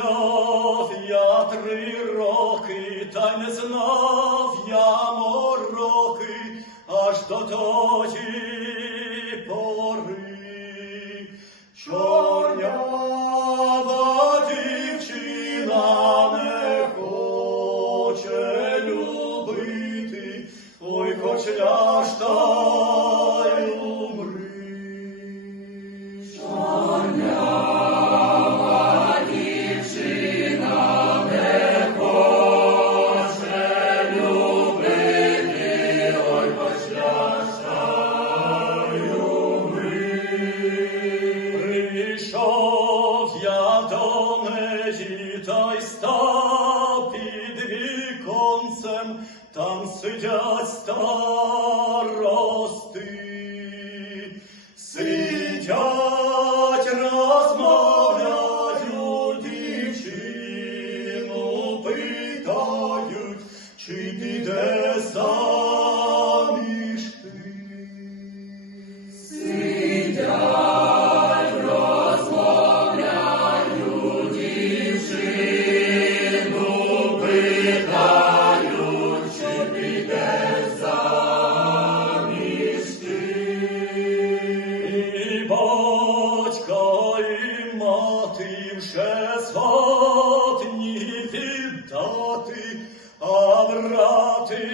гуляв я три роки, та й не знав я мороки, аж до тої пори. Чорнява дівчина не хоче любити, ой, хоч ляж та й умри. Прийшов до сидять, розмовляють, дівчину чи піде заміж жадні віддати, а брати.